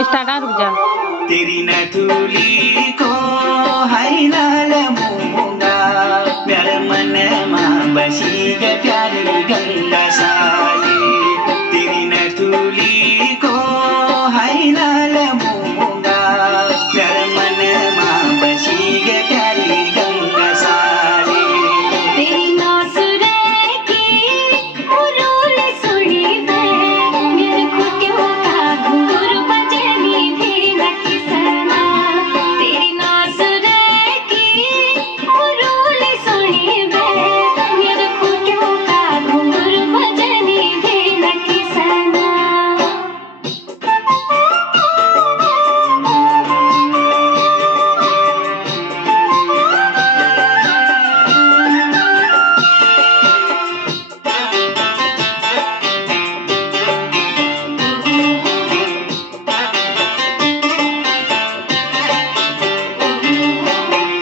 Start रुक जा। तेरी नथुली को हाइलाल मुमुगा प्यार मनमा बसी गए प्यारी गंगा साली। तेरी नथुली को हाइलाल मुमुगा प्यार मनमा बसी गए प्यारी गंगा साली। तेरी नौसुरे की उरुल सुनी वे मेरे खुटियों का घूर बजनी भी न किसना। तेरी नौसुरे की उरुल सुनी वे मेरे खुटियों का घूर बजनी भी न किसना।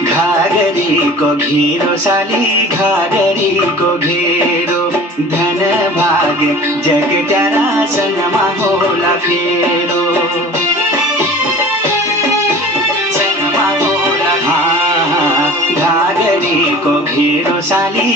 घागरी को घेरो साली घागरी को घेरो धन भाग जग तेरा सनमा होला फेरो। सनमा होला घागरी को घेरो साली